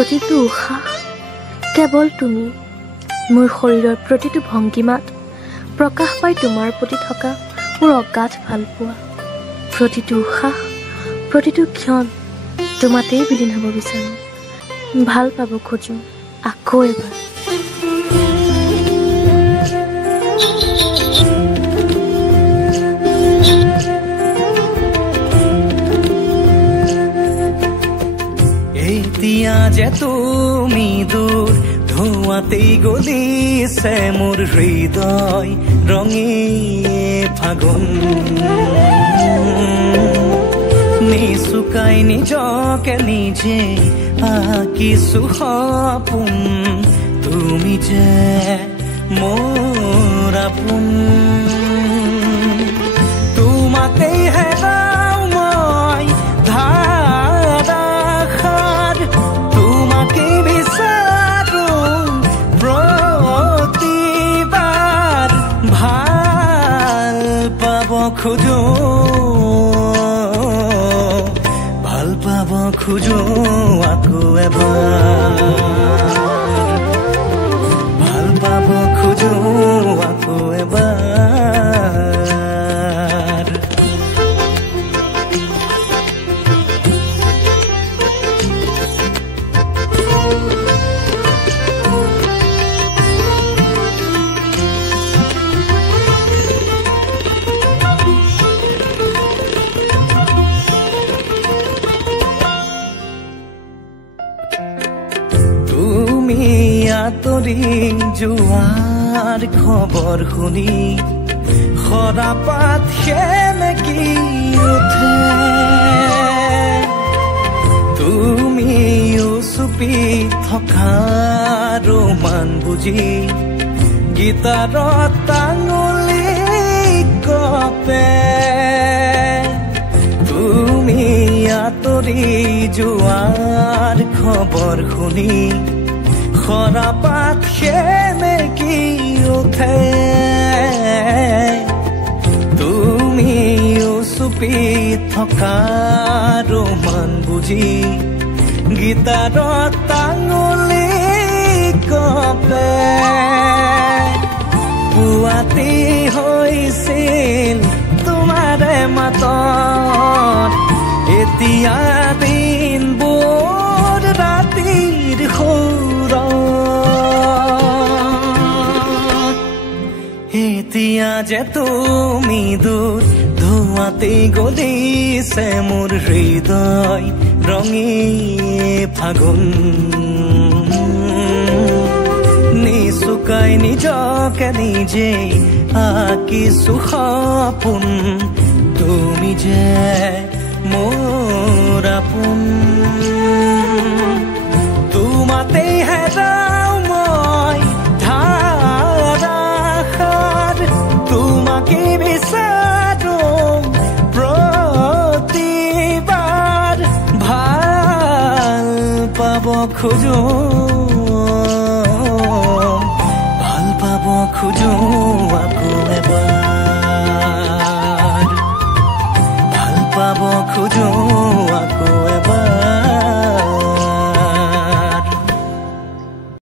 প্ৰতিটো উশাহ কেৱল তুমি মোৰ শৰীৰৰ প্ৰতিটো ভংগিমাত প্ৰকাশ পাই তোমাৰ প্ৰতি থকা মোৰ অগাধ ভালপোৱা প্ৰতিটো উশাহ প্ৰতিটো ক্ষণ তোমাতেই বিলীন হ'ব বিচাৰোঁ ভাল পাব খোজো আকৌ এবাৰ এতিয়া যে তুমি দূৰ ধোঁৱাতেই গলিছে মোৰ হৃদয় ৰঙী ফাগুন নিচুকাই নিজকে নিজে আঁকিছো সপোন তুমি যে মোৰ আপোন তোমাতেই হেৰাও মই ধাৰাসাৰ তোমাকে বিচাৰো প্ৰতিবাৰ ভাল পাব খোজো খোজো আকৌ এবাৰ ভাল পাব খোজো আকৌ এবাৰ আঁতৰি যোৱাৰ খবৰ শুনি সৰাপাত সেমেকি উঠে তুমি চুপি থকা ৰোমান বুজি গীটাৰত আঙুলি কপে তুমি আঁতৰি যোৱাৰ খবৰ শুনি সৰাপাত সেমেকি উঠে তুমি চুপি থকা ৰোমান বুজি গীটাৰত আঙুলি কপে পুৱাতি হৈছিল তোমাৰে মাতত এতিয়া দিনবোৰ ৰাতিৰ এতিয়া যে তুমি দূৰ ধোঁৱাতেই গলিছে মোৰ হৃদয় ৰঙী ফাগুন নিচুকাই নিজকে নিজে আঁকিছো সপোন তুমি যে মোৰ আপোন তোমাতেই হেৰাও মই তোমাকে বিচাৰো প্ৰতিবাৰ ভাল পাব খোজো ভাল পাব খোজো